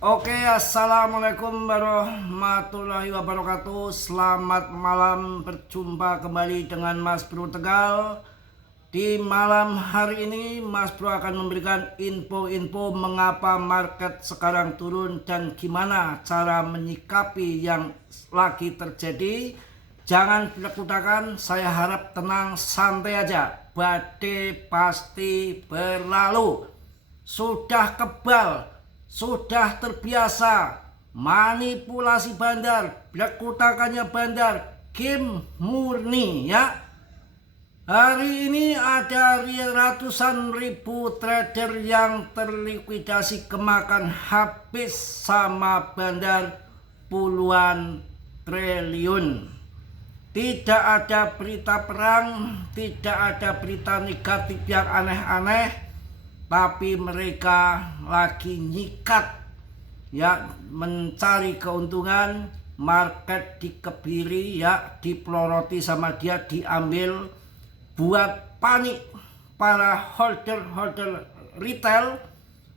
Oke, assalamualaikum warahmatullahi wabarakatuh. Selamat malam, berjumpa kembali dengan Mas Bro Tegal. Di malam hari ini Mas Bro akan memberikan info-info mengapa market sekarang turun dan gimana cara menyikapi yang lagi terjadi. Jangan berkutakan, saya harap tenang, santai aja. Badai pasti berlalu. Sudah kebal, sudah terbiasa manipulasi bandar, berkutakannya bandar, game murni ya. Hari ini ada ratusan ribu trader yang terlikuidasi, kemakan habis sama bandar puluhan triliun. Tidak ada berita perang, tidak ada berita negatif yang aneh-aneh, tapi mereka lagi nyikat ya, mencari keuntungan. Market dikebiri ya, dipeloroti sama dia, diambil buat panik para holder retail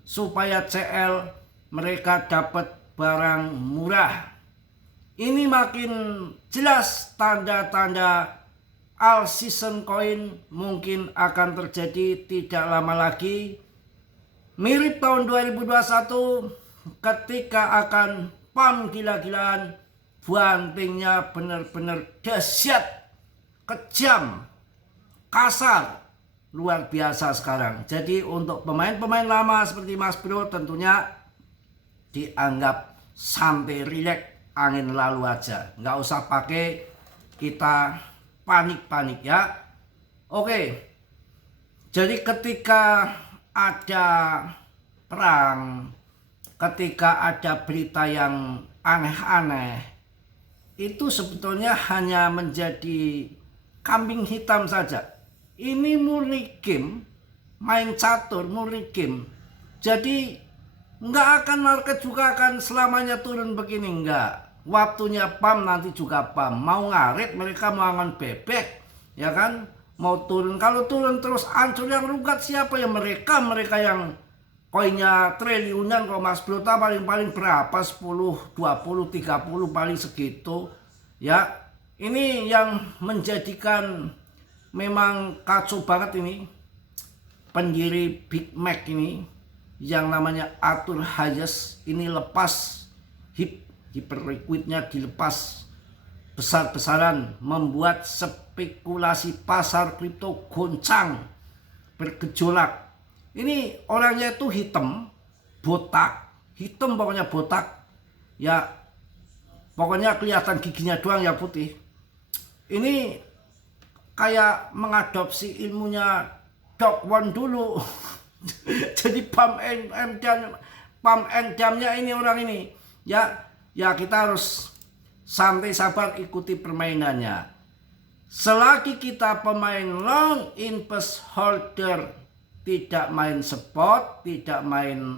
supaya CL mereka dapat barang murah. Ini makin jelas tanda-tanda all season coin mungkin akan terjadi tidak lama lagi. Mirip tahun 2021 ketika akan pump gila-gilaan, bantingnya benar-benar dahsyat, kejam, kasar, luar biasa sekarang. Jadi untuk pemain-pemain lama seperti Mas Bro tentunya dianggap santai, rileks, angin lalu aja, nggak usah pakai kita panik-panik ya. Oke, jadi ketika ada perang, ketika ada berita yang aneh-aneh, itu sebetulnya hanya menjadi kambing hitam saja. Ini murni game, main catur, murni game. Jadi nggak akan, market juga akan selamanya turun begini, enggak. Waktunya pump nanti juga pump. Mau ngarit mereka, mau angan bebek ya kan, mau turun. Kalau turun terus hancur, yang rugat siapa ya? Mereka yang koinnya triliunan. Kalau Mas Bro paling berapa, 10, 20, 30 paling segitu ya. Ini yang menjadikan memang kacau banget ini pendiri Big Mac ini yang namanya Arthur Hayes. Ini lepas hyperliquidnya, dilepas besar-besaran, membuat spekulasi pasar kripto goncang, bergejolak. Ini orangnya itu hitam, botak, hitam pokoknya, botak ya, pokoknya kelihatan giginya doang ya putih. Ini kayak mengadopsi ilmunya Doc One dulu. Jadi pump and dumpnya ini orang ini ya. Ya kita harus santai, sabar, ikuti permainannya. Selagi kita pemain long invest holder, tidak main spot, tidak main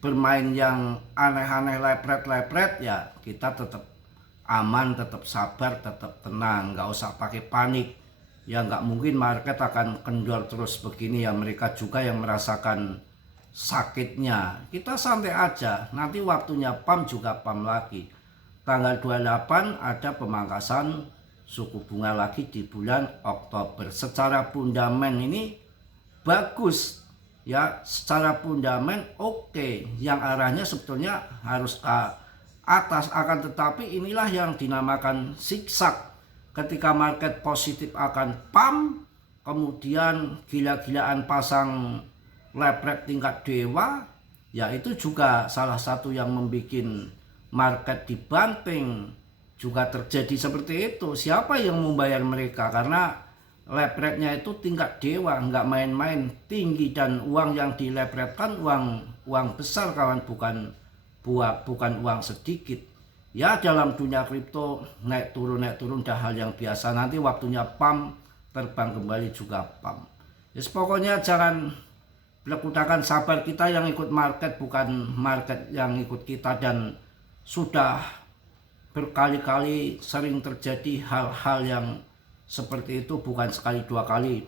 bermain yang aneh-aneh, lepret, ya kita tetap aman, tetap sabar, tetap tenang, nggak usah pakai panik. Ya nggak mungkin market akan kendor terus begini ya, mereka juga yang merasakan sakitnya. Kita santai aja, nanti waktunya pump juga pump lagi. Tanggal 28 ada pemangkasan suku bunga lagi di bulan Oktober. Secara fundament ini bagus ya, secara fundament oke. Yang arahnya sebetulnya harus ke atas, akan tetapi inilah yang dinamakan zigzag. Ketika market positif akan pump, kemudian gila-gilaan pasang lepret tingkat dewa, ya itu juga salah satu yang membuat market dibanting. Juga terjadi seperti itu. Siapa yang membayar mereka? Karena lepretnya itu tingkat dewa, nggak main-main, tinggi, dan uang yang dilepretkan uang besar kawan, bukan uang sedikit. Ya dalam dunia kripto naik turun dah hal yang biasa. Nanti waktunya pump, terbang kembali juga pump. Yes, pokoknya jangan berkutakan, sabar. Kita yang ikut market, bukan market yang ikut kita. Dan sudah berkali-kali sering terjadi hal-hal yang seperti itu, bukan sekali dua kali.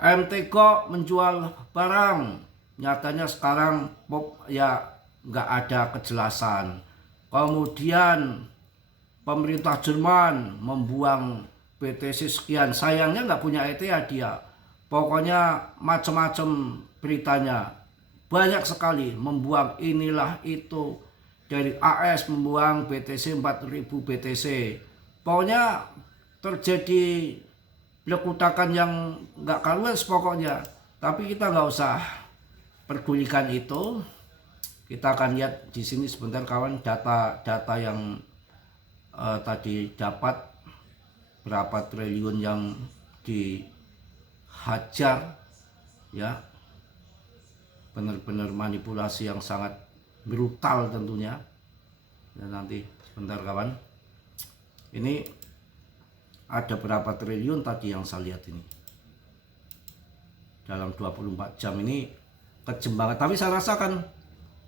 MTGO menjual barang nyatanya sekarang ya nggak ada kejelasan. Kemudian pemerintah Jerman membuang BTC sekian, sayangnya nggak punya ETA dia. Pokoknya macam-macam beritanya, banyak sekali membuang inilah itu. Dari AS membuang BTC 4.000 BTC. Pokoknya terjadi lekutakan yang nggak karuan pokoknya. Tapi kita nggak usah pedulikan itu. Kita akan lihat di sini sebentar kawan, data yang tadi dapat berapa triliun yang dihajar, ya, benar-benar manipulasi yang sangat brutal tentunya. Dan nanti sebentar kawan, ini ada berapa triliun tadi yang saya lihat ini dalam 24 jam ini, kejem banget. Tapi saya rasakan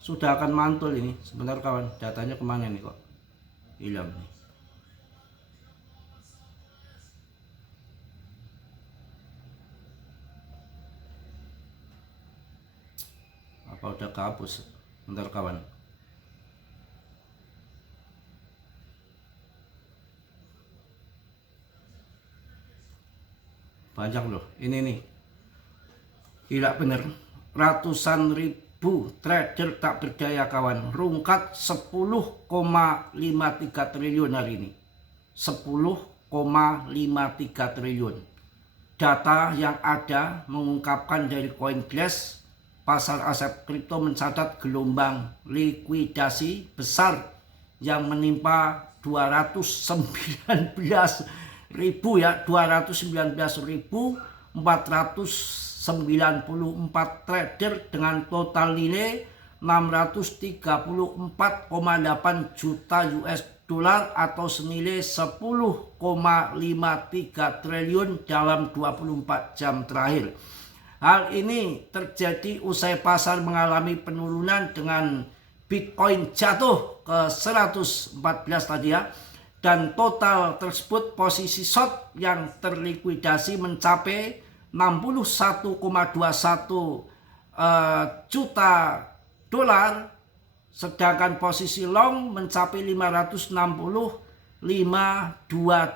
sudah akan mantul ini. Sebentar kawan, datanya kemana nih kok hilang nih. Apa udah kehapus? Bentar kawan. Banyak loh. Ini nih. Gila bener. Ratusan ribu trader tak berdaya kawan. Rungkat 10,53 triliun hari ini. 10,53 triliun. Data yang ada mengungkapkan dari CoinGlass, pasar aset kripto mencatat gelombang likuidasi besar yang menimpa 219.494 trader dengan total nilai 634,8 juta US dolar atau senilai 10,53 triliun dalam 24 jam terakhir. Hal ini terjadi usai pasar mengalami penurunan dengan Bitcoin jatuh ke 114 tadi ya. Dan total tersebut posisi short yang terlikuidasi mencapai 61,21 juta dolar. Sedangkan posisi long mencapai 560,52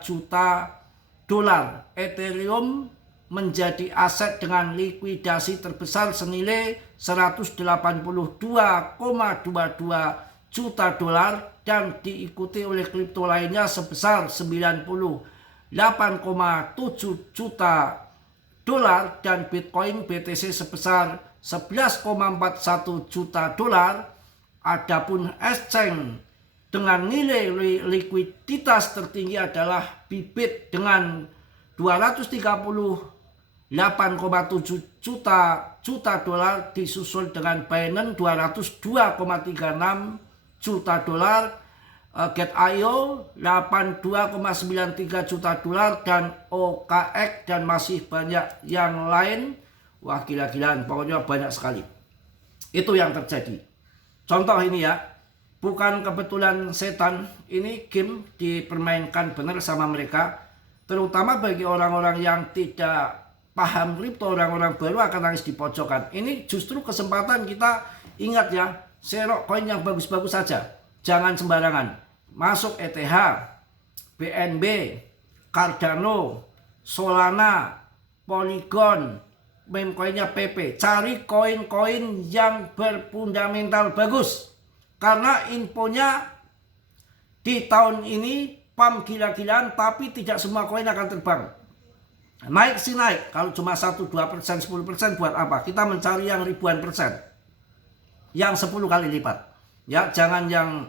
juta dolar. Ethereum menjadi aset dengan likuidasi terbesar senilai 182,22 juta dolar dan diikuti oleh kripto lainnya sebesar 98,7 juta dolar dan Bitcoin BTC sebesar 11,41 juta dolar. Adapun exchange dengan nilai likuiditas tertinggi adalah Bybit dengan 238,7 juta dolar, disusul dengan Binance 202,36 juta dolar, Get.io 82,93 juta dolar, dan OKX dan masih banyak yang lain. Wah, gila-gilaan, pokoknya banyak sekali. Itu yang terjadi. Contoh ini ya, bukan kebetulan setan, ini game dipermainkan benar sama mereka. Terutama bagi orang-orang yang tidak paham kripto, orang-orang baru akan nangis di pojokan. Ini justru kesempatan kita, ingat ya, serok koin yang bagus-bagus saja. Jangan sembarangan. Masuk ETH, BNB, Cardano, Solana, Polygon, meme koinnya PP. Cari koin-koin yang berfundamental bagus. Karena infonya di tahun ini pump gila-gilaan, tapi tidak semua koin akan terbang. Naik sih naik, kalau cuma 1, 2%, 10% buat apa? Kita mencari yang ribuan persen, yang 10 kali lipat. Ya, jangan yang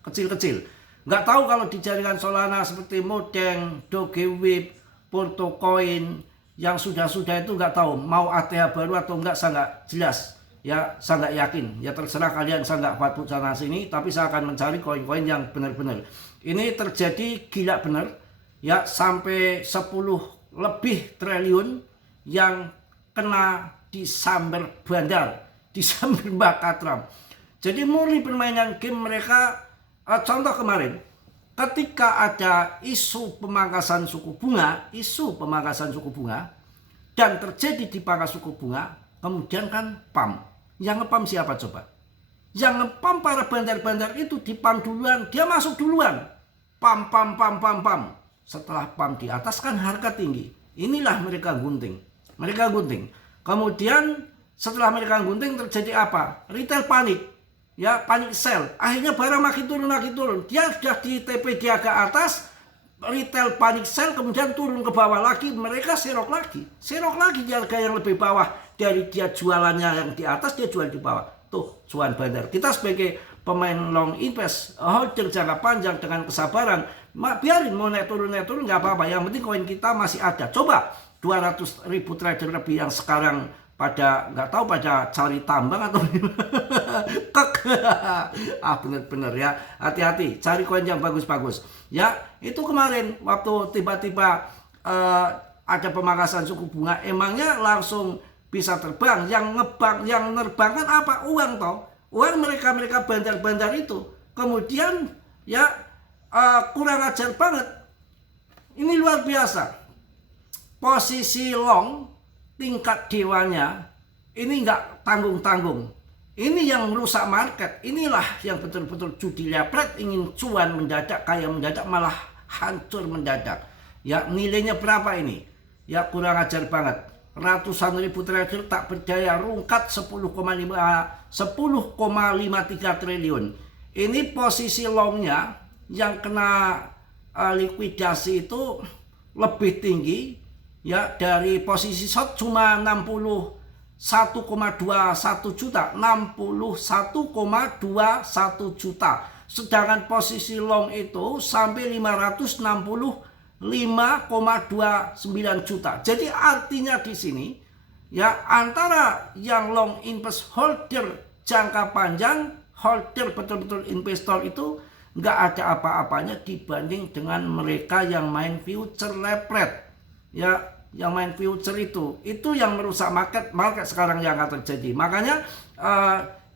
kecil-kecil. Nggak tahu kalau di jaringan Solana seperti Modeng, Dogeweb, Portocoin, yang sudah-sudah itu nggak tahu mau ATH baru atau enggak, saya nggak jelas. Ya, saya nggak yakin. Ya terserah kalian, saya nggak patut sana sini, tapi saya akan mencari koin-koin yang benar-benar. Ini terjadi gila benar, ya, sampai 10 lebih triliun yang kena disamber bandar, disamber Mbak Katram. Jadi murni permainan game mereka. Contoh kemarin, ketika ada isu pemangkasan suku bunga, dan terjadi dipangkas suku bunga, kemudian kan PAM. Yang nge-PAM siapa coba? Yang nge-PAM para bandar-bandar itu di PAM duluan, dia masuk duluan. PAM. Setelah PAM di atas kan harga tinggi. Inilah mereka gunting. Kemudian setelah mereka gunting terjadi apa? Retail panik. Ya, panik sell. Akhirnya barang makin turun. Dia sudah di TP dia ke atas, retail panik sell, kemudian turun ke bawah lagi, mereka serok lagi di harga yang lebih bawah dari dia jualannya yang di atas, dia jual di bawah. Tuh, cuan bandar. Kita sebagai pemain long invest, holder jangka panjang dengan kesabaran, biarin mau naik turun nggak apa-apa. Yang penting koin kita masih ada. Coba 200.000 trader lebih yang sekarang pada nggak tahu pada cari tambang atau bener-bener ya, hati-hati cari koin yang bagus-bagus ya. Itu kemarin waktu tiba-tiba ada pemangkasan suku bunga, emangnya langsung bisa terbang. Yang nerbangkan apa? Uang toh, uang mereka bandar-bandar itu. Kemudian ya kurang ajar banget. Ini luar biasa. Posisi long tingkat dewanya ini nggak tanggung-tanggung. Ini yang merusak market. Inilah yang betul-betul judi lepret, ingin cuan mendadak, kaya mendadak, malah hancur mendadak. Ya, nilainya berapa ini? Ya, kurang ajar banget. Ratusan ribu trader tak berdaya, rungkat 10,53 triliun. Ini posisi longnya yang kena likuidasi itu lebih tinggi. Ya, dari posisi short cuma 61,21 juta, 61,21 juta. Sedangkan posisi long itu sampai 565,29 juta. Jadi artinya di sini ya, antara yang long invest holder jangka panjang, holder betul-betul investor itu nggak ada apa-apanya dibanding dengan mereka yang main future lepret. Ya, yang main future itu yang merusak market sekarang yang akan terjadi. Makanya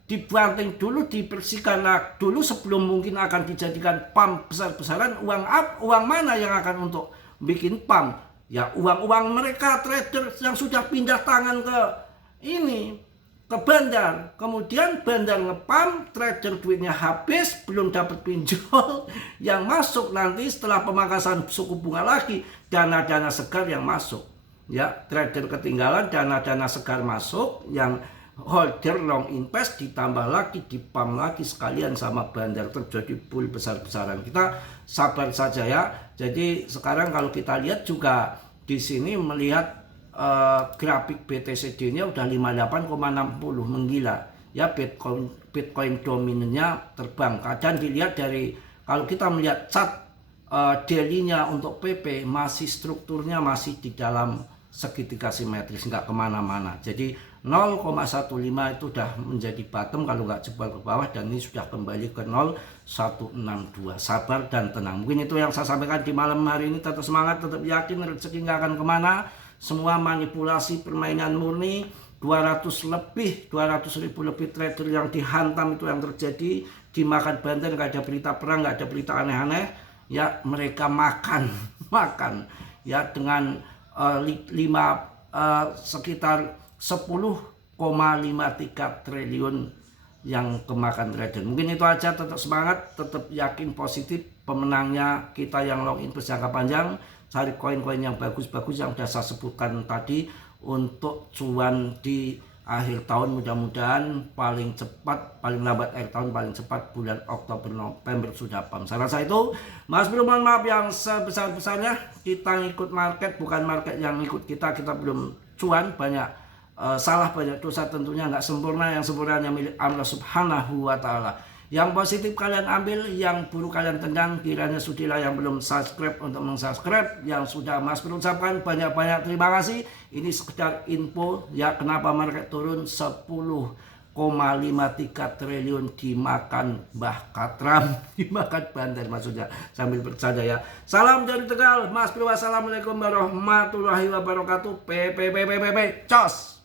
dibanting dulu, dibersihkan dulu sebelum mungkin akan dijadikan PAM besar-besaran. Uang mana yang akan untuk bikin PAM? Ya, uang mereka trader yang sudah pindah tangan ke bandar. Kemudian bandar nge-PAM, trader duitnya habis, belum dapat pinjol. Yang masuk nanti setelah pemangkasan suku bunga lagi, dana-dana segar yang masuk. Ya, trader ketinggalan, dana-dana segar masuk, yang holder long invest ditambah lagi, di PAM lagi sekalian sama bandar, terjadi bull besar-besaran. Kita sabar saja ya. Jadi sekarang kalau kita lihat juga di sini melihat grafik BTCD-nya udah 58,60, menggila. Ya, Bitcoin dominannya terbang. Kadang dilihat dari, kalau kita melihat chart daily-nya untuk PP, masih strukturnya masih di dalam segitiga simetris, nggak kemana-mana. Jadi 0,15 itu udah menjadi bottom kalau nggak jebol ke bawah, dan ini sudah kembali ke 0,162. Sabar dan tenang. Mungkin itu yang saya sampaikan di malam hari ini. Tetap semangat, tetap yakin rezeki nggak akan kemana. Semua manipulasi, permainan murni. 200.000 lebih trader yang dihantam, itu yang terjadi. Dimakan bandar, nggak ada berita perang, nggak ada berita aneh-aneh. Ya, mereka makan ya, dengan sekitar 10,53 triliun yang kemakan trader. Mungkin itu aja. Tetap semangat, tetap yakin, positif. Pemenangnya kita yang long invest jangka panjang. Cari koin-koin yang bagus-bagus yang sudah saya sebutkan tadi untuk cuan di akhir tahun. Mudah-mudahan paling cepat, paling lambat akhir tahun, paling cepat bulan Oktober November sudah PAM. Saya rasa itu. Mas Bro, mohon maaf yang sebesar-besarnya. Kita ngikut market, bukan market yang ngikut kita. Kita belum cuan, banyak salah, banyak dosa, tentunya nggak sempurna. Yang sempurnanya milik Allah Subhanahu wa Ta'ala. Yang positif kalian ambil, yang buruk kalian tendang. Kiranya sudilah yang belum subscribe untuk mensubscribe. Yang sudah Mas Bro ucapkan banyak-banyak terima kasih. Ini sekedar info ya, kenapa market turun 10,53 triliun dimakan Mbah Katram, dimakan bandar maksudnya, sambil bercanda ya. Salam dari Tegal, Mas Bro. Wassalamualaikum warahmatullahi wabarakatuh. Cos.